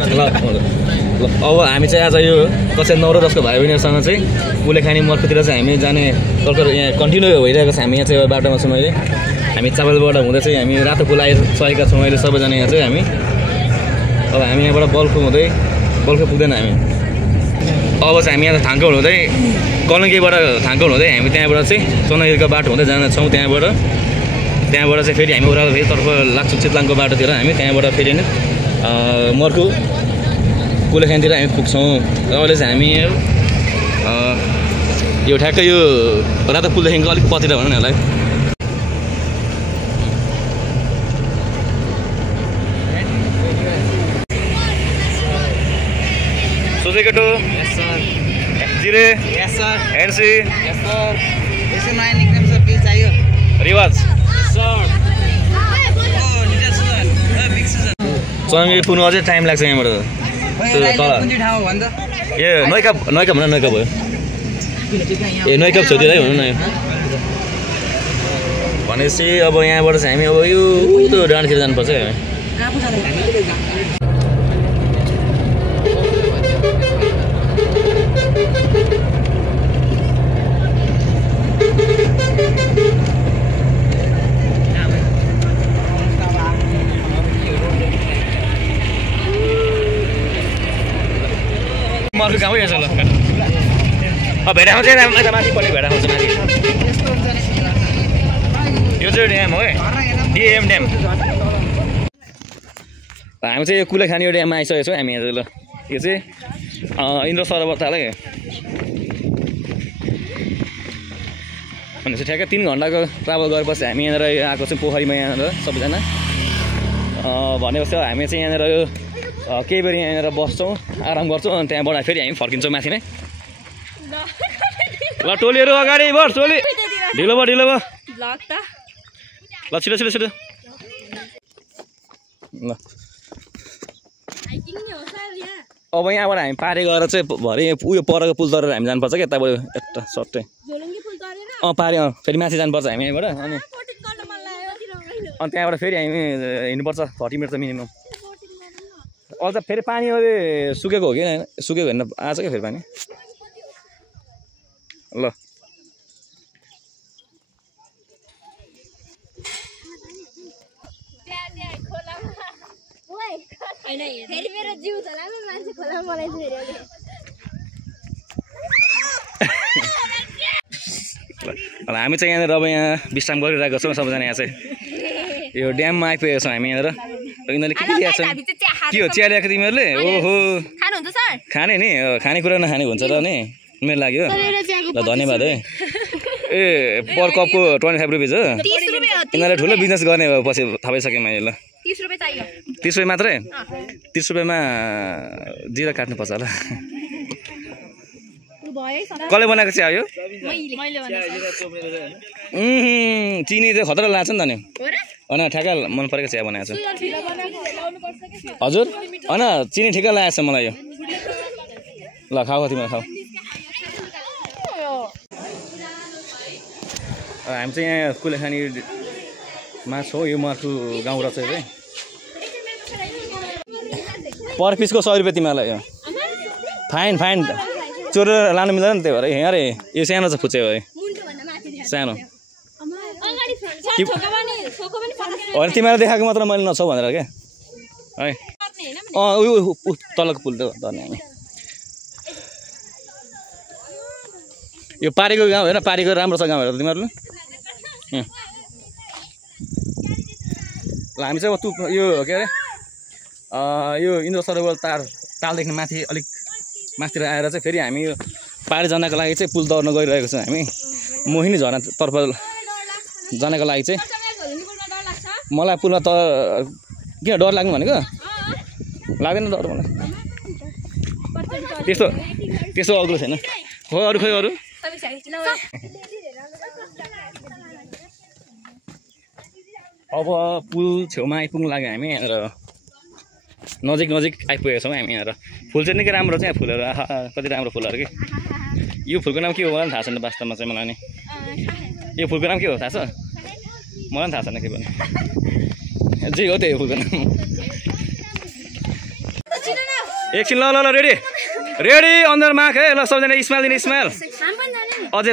अब हामी चाहिँ आज यो कक्षा 9 र 10 को भाइ बहिनीहरूसँग चाहिँ कुलेखानी मर्कुतिर चाहिँ हामी जाने तर्खर यहाँ कन्टिन्यू भइरहेको छ। हामी यहाँ चाहिँ बाटोमा छौँ अहिले। हामी चावलबाट हुँदै चाहिँ हामी रातो पुल आइसकेका छौँ अहिले सबैजना यहाँ चाहिँ हामी। अब हामी यहाँबाट बल्खु पुग्दैन हामी। अब चाहिँ हामी यहाँ थाङ्को हुँदै कलङ्कीबाट थाङ्को हुँदै हामी त्यहाँबाट चाहिँ चौनगिरीको बाटो हुँदै जान्छौँ। त्यहाँबाट चाहिँ फेरि हामी ओह्रालो फेरि तर्फ लाग्छौँ चितलाङको बाटोतिर हामी। त्यहाँबाट फेरि नै मर्कु कुलेखानीतिर हामी पुग्छौँ। र अहिले चाहिँ हामी यो ठ्याक्कै यो रातो पुलदेखिको अलिक पतिर भनौँ न यसलाई। सोचेको टो जिरे यस सर एनसी यस सर यसो नयाँ निक्नेम सर के चाहियो रिवाज सर चौनगिरी पुग्नु अझै टाइम लाग्छ यहाँबाट। ए नैकप भन नैकप भयो ए नैकप छेउतिर है भनौँ न। भनेपछि अब यहाँबाट चाहिँ हामी अब यो डाँडातिर जानुपर्छ है। मर्कु गाउँ है ल भेडा आउँछ यता माथि पल्ट भेडा आउँछ माथि। यो चाहिँ ड्याम हो है डिएम ड्याम। हामी चाहिँ यो कुलेखानी यो ड्याममा आइसकेको छौँ हामी यहाँ ल। यो चाहिँ इन्द्र सरोवर तालै भनेपछि ठ्याक्कै 3 घन्टाको ट्राभल गरेपछि हामी यहाँनिर आएको छौँ पोखरीमा यहाँनिर सबैजना। भनेपछि हामी चाहिँ यहाँनिर यो केही बेर यहाँनिर बस्छौँ आराम गर्छौँ अनि त्यहाँबाट फेरि हामी फर्किन्छौँ माथि नै। ल टोलीहरू अगाडि बढ टोली ढिलो भयो ल छिटो ल अब यहाँबाट हामी पारि गएर चाहिँ भरे उयो परको पुल तरेर हामी जानुपर्छ क्या यताबाट यता सट्टै पारि फेरि माथि जानुपर्छ हामी यहाँबाट। अनि त्यहाँबाट फेरि हामी हिँड्नुपर्छ 40 मिनट त मिनिमम। अझ फेरि पानी अहिले सुकेको हो कि सुकेको होइन आएछ क्या फेरि पानी ल। हामी चाहिँ यहाँनिर अब यहाँ विश्राम गरिरहेको छौँ सबैजना। यहाँ चाहिँ यो ड्याममा आइपुगेको छौँ हामी यहाँनिर। यिनीहरूले के दिएको छ के हो चिया ल्याएको तिमीहरूले? ओहो खाने नि खानेकुरा नखाने हुन्छ र नि मेरो लाग्यो ल धन्यवाद है। ए पर कपको 25 रुपियाँ हो। यिनीहरूले ठुलो बिजनेस गर्ने पछि थाहा पाइसकेँ मैले ल। 30 रुपियाँ मात्रै 30 रुपियाँमा जिरा काट्नुपर्छ होला। कसले बनाएको चिया यो? चिनी चाहिँ खतरा लाग्छ नि त नि होइन ठ्याक्कै मन परेको चिया बनाएको छु हजुर। होइन चिनी ठिकै लागेको छ मलाई यो। ल खाऊ तिमीलाई खाऊ। हामी चाहिँ यहाँ कुलेखानीमा छौँ। यो मर्कु गाउँ रहेछ है। पर पिसको 100 रुपियाँ तिमीहरूलाई यो फाइन चोरेर लानु मिल्दैन नि त्यही भएर यहाँ अरे यो सानो छ फुच्चे है सानो होइन तिमीलाई देखाएको मात्र मैले नछौ भनेर क्या है। उयो तलको पुल त धर्ने हामी। यो पारीको गाउँ हेर पारीको राम्रो छ गाउँ हेर तिमीहरूले। ल हामी चाहिँ यो के अरे यो इन्द्र सरोवर तालदेखि माथि अलिक माथितिर आएर चाहिँ फेरि हामी यो पारी जानको लागि चाहिँ पुल तर्न गइरहेको छौँ हामी। मोहिनी झरनातर्फ जानको लागि चाहिँ मलाई पुलमा त किन डर लाग्नु भनेको लाग्दैन डर मलाई त्यस्तो अग्लो छैन। खोइ अरू अब पुल छेउमा आइपुग्नु लाग्यो हामी र नजिक आइपुगेको छौँ हामी यहाँ। फुल चाहिँ निकै राम्रो छ यहाँ फुलहरू कति राम्रो फुलहरू कि। यो फुलको नाम के हो मलाई पनि थाहा छैन वास्तवमा चाहिँ मलाई नि। यो फुलको नाम के हो थाहा छ? मलाई पनि थाहा छैन के भन्नु जे हो त्यही फुलको नाम। एकछिन ल ल ल रेडी रेडी अन्दर माग है ल सबजना स्माइल दिने स्माइल अझै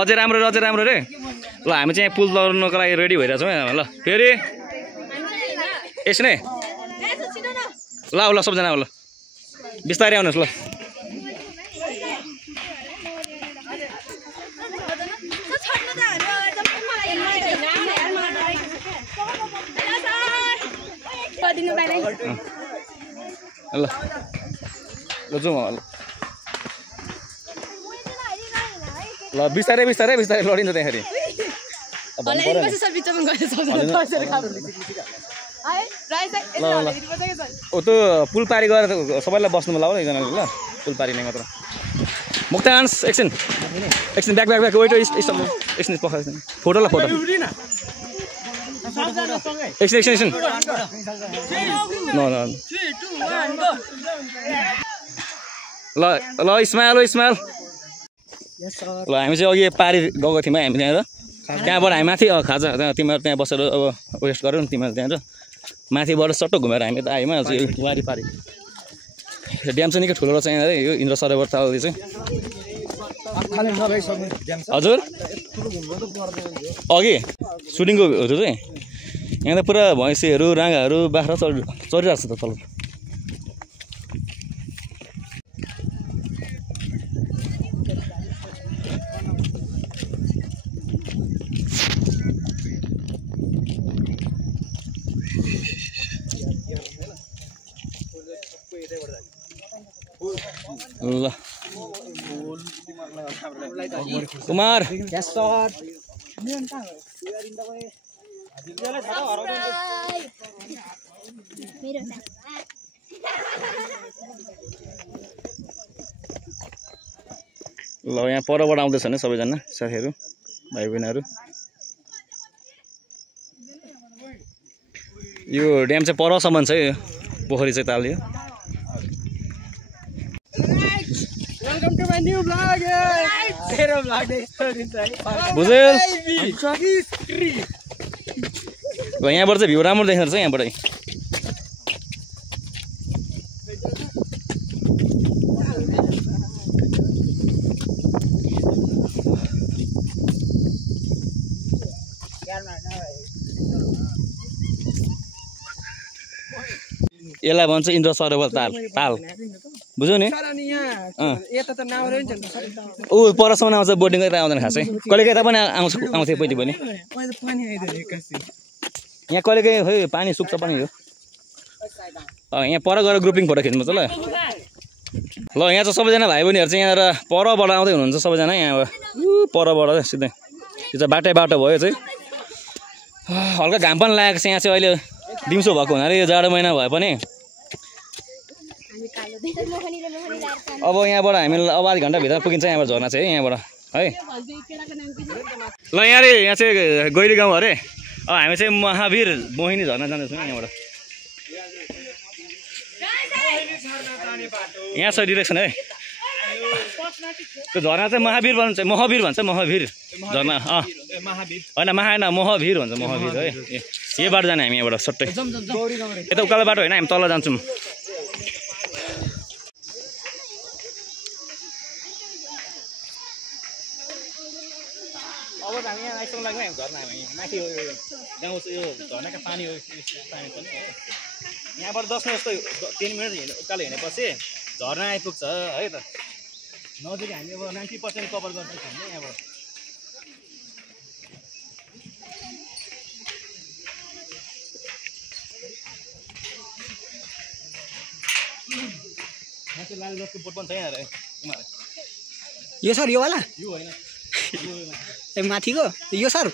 अझै राम्रो रे ल हामी चाहिँ पुल तर्नुको लागि रेडी भइरहेछौँ है ल फेरि यसै ल ल सबजना ल बिस्तारै आउनुहोस् ल ल ल जाउँ ल बिस्तारै लडिन्छ त्यहाँखेरि त्यो पुल पारी गएर सबैलाई बस्नु लाऊ एकजनाले ल पुल पारी नै मात्र मुक्तान्स एकछिन ब्याक वेट एकछिन पखाल्छ फोटो ल फोटो एकछिन ल स्माइल ल हामी चाहिँ अघि पारी गएको थियौँ है हामी त्यहाँ त्यहाँबाट हामी माथि खाजा तिमीहरू त्यहाँ बसेर अब वेस्ट गऱ्यौ नि तिमीहरू त्यहाँ माथिबाट सट्टो घुमेर हामी त आयौँ वारिपारि ड्याम चाहिँ निकै ठुलो रहेछ यहाँ यो इन्द्र सरोवर तालले चाहिँ हजुर अघि सुटिङको हरू चाहिँ यहाँ त पुरा भैँसीहरू राँगाहरू बाख्रा चरिरहेको छ त तल ल कुमार ल यहाँ परबाट आउँदैछ नि सबैजना साथीहरू भाइ बहिनीहरू यो ड्याम चाहिँ परसम्म छ यो पोखरी चाहिँ तालियो बुझेल ल यहाँबाट चाहिँ भ्यू राम्रो देख्दो रहेछ यहाँबाट यसलाई भन्छ इन्द्र सरोवर ताल बुझ्यौ नि ऊ परसम्म आउँछ बोटिङ गरेर आउँदैन खासै कहिले कहीँ पनि आउँथ्यो पहिले पनि यहाँ कहिले कहीँ खोइ पानी सुक्छ पनि यो यहाँ पर गएर ग्रुपिङ फोटो खिच्नु पर्छ ल यहाँ चाहिँ सबैजना भाइ बहिनीहरू चाहिँ यहाँ परबाट आउँदै हुनुहुन्छ सबैजना यहाँ परबाट सिधै यो चाहिँ बाटो भयो चाहिँ हल्का घाम पनि लागेको छ यहाँ चाहिँ अहिले दिउँसो भएको हुनाले यो जाडो महिना भए पनि अब यहाँबाट हामी अब आधी घन्टाभित्र पुगिन्छ यहाँबाट झर्ना चाहिँ यहाँबाट है ल यहाँ चाहिँ गैरी गाउँ अरे अब हामी चाहिँ महावीर मोहिनी झर्ना जाँदैछौँ यहाँबाट यहाँ छ डिरेक्सन है त्यो झर्ना चाहिँ महावीर भन्छ महावीर झर्ना होइन महावीर भन्छ महावीर है यो बाटो जाने हामी यहाँबाट सट्टै यता उकालो बाटो होइन हामी तल जान्छौँ अब हामी यहाँ आइसक्नु लाग्यो हामी झर्ना माथि गाउँ यो झर्नाको पानी हो पानी पनि हो यहाँबाट 10 मिनट जस्तो 3 मिनट उकालो हिँडेपछि झर्ना आइपुग्छ है त नजिक हामी अब 90% कभर गर्दैछौँ हामीले यहाँबाट माथि लाल जस्तो बोट पनि छ यहाँ यो सर यो वाला यो होइन ए माथिको यो सर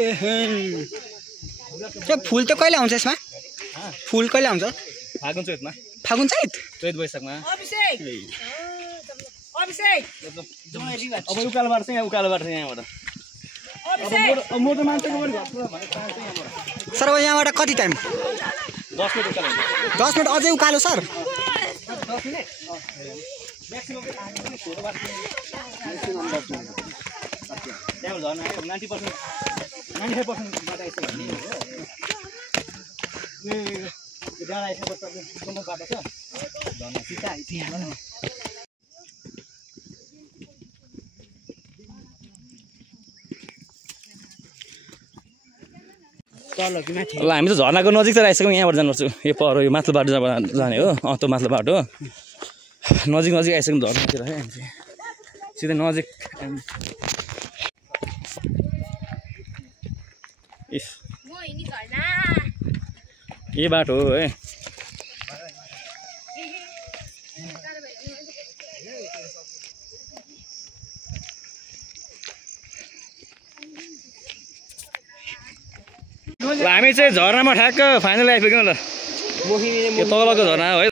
ए फुल त कहिले आउँछ यसमा फुल कहिले आउँछ फागुन चैतमा फागुन चैत वैशाखमा अब उकालोबाट चाहिँ उकालोबाट यहाँबाट सर अब यहाँबाट कति टाइम 10 मिनट उकालो 10 मिनट अझै उकालो सर 10 मिनट म्याक्सिमम त्यहाँ झर्ना 90% 95% बाट आइसक्यो तल कि माथि ल हामी त झर्नाको नजिक चाहिँ आइसक्यौँ यहाँबाट जानुपर्छ यो पर यो माथिल्लो बाटो जाने हो त्यो माथिल्लो बाटो नजिक आइसक्यौँ झर्नातिर है हामी चाहिँ सिधै नजिक यो बाटो हो है ल हामी चाहिँ झर्नामा ठ्याक्क फाइनल आइपुग्यौँ ल यो तलको झर्ना हो है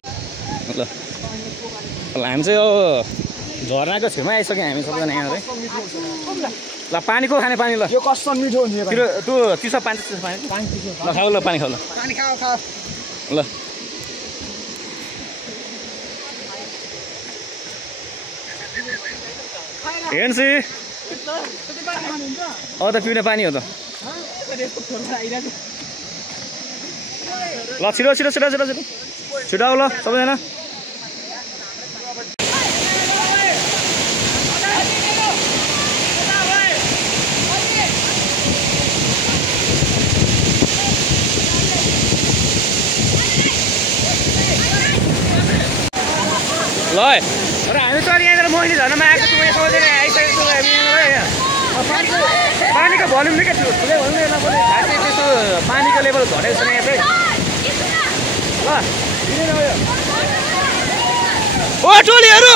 ल हामी चाहिँ अब झर्नाको छेउमै आइसक्यौँ हामी सबैजना यहाँ है ल पानीको खाने पानी ल यो कस्तो मिठो हुन्छ त्यो चिसो पानी ल खाऊ ल पानी खाऊ ल पानी खाऊ खाऊ ल हेर्नुहोस् त पिउने पानी हो त ल छिटो आऊ ल सबैजना ल र हामी त यहाँनिर मोहिनी झर्नामा आएको छु यहाँ सोधेर आइसकेको छु हामी पानीको भल्युम निकै ठुलै भनौँ न यसलाई खास चाहिँ त्यस्तो पानीको लेभल घटेको छैन यहाँ चाहिँ ल ओ टोलीहरू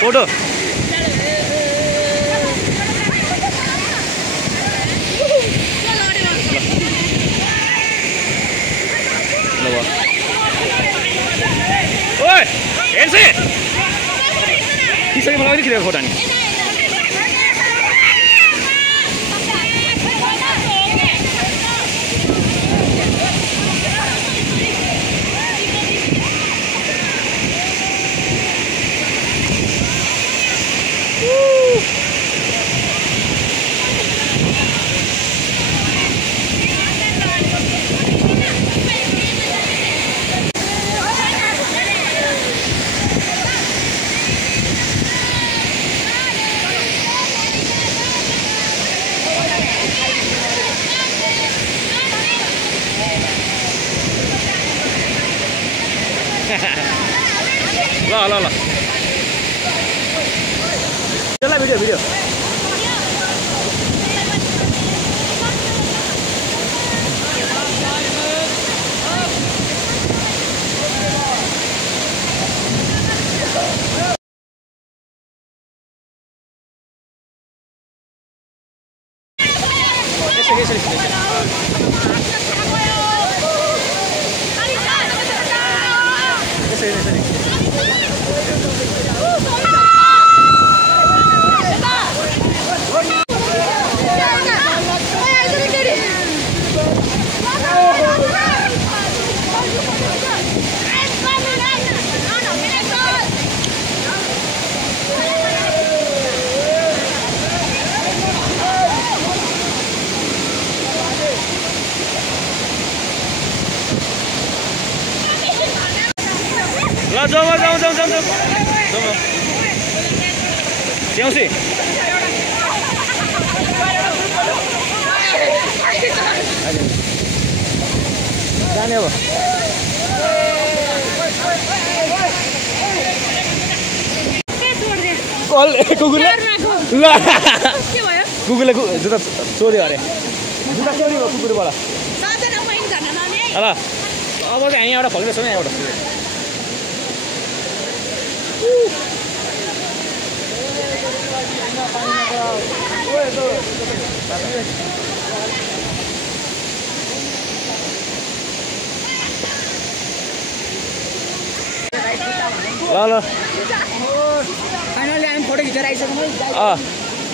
फोटो ओए हेर्छु किसरी मलाई अलिक फोटो नि ल त्यसलाई भिडियो जाऊ ल्याउँछु जाने अब कुकुरले जुत्ता चोर्यो अरे जुत्ता चोर्यो कुकुरबाट ल अब चाहिँ हामी एउटा फल्दैछौँ यहाँबाट ल फाइनली हामी फोटो खिचेर आइसक्यौँ है।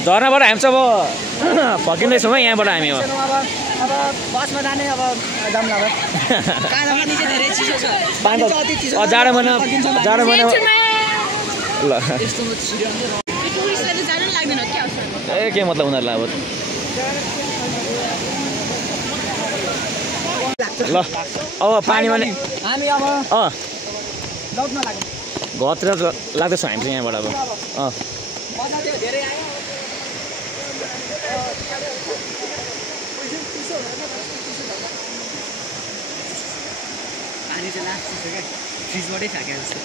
झर्नाबाट हामी चाहिँ अब फर्किँदैछौँ है यहाँबाट हामी अब अब बसमा जाने अब जाम्ला भयो। पानी चाहिँ धेरै चिसो छ। जाडो महिना ल ए के मतलब उनीहरूलाई अब ल अब पानीमा नि हामी अब लग्न लाग्यो। घरतिर लाग्दैछौँ हामी चाहिँ यहाँबाट अब मजा थियो धेरै आयो। पानी चाहिँ लास्ट चिसो क्या फ्रिजबाटै फ्याँकेको जस्तो।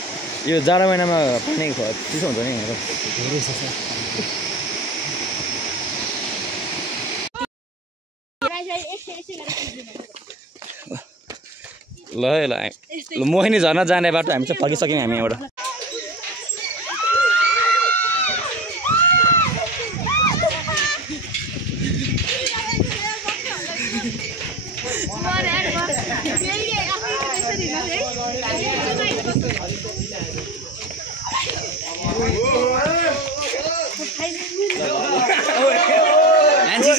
यो जाडो महिनामा पानी चिसो हुन्छ नि यहाँको धेरै चिसो। ल है ल मोहिनी झर्ना जाने बाटो हामी चाहिँ फर्किसक्यौँ हामी यहाँबाट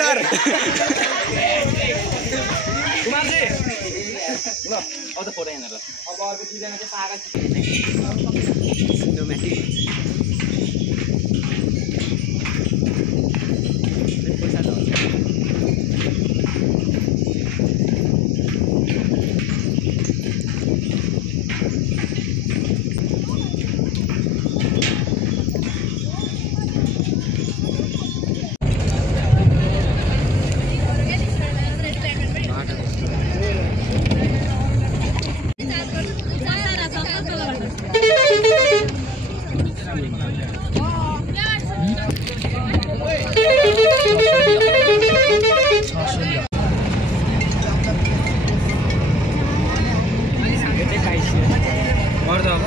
सर कुमारजी ल अब त फोटो हेर्न ल अब अर्को दुईजना चाहिँ पागल गर्दा अब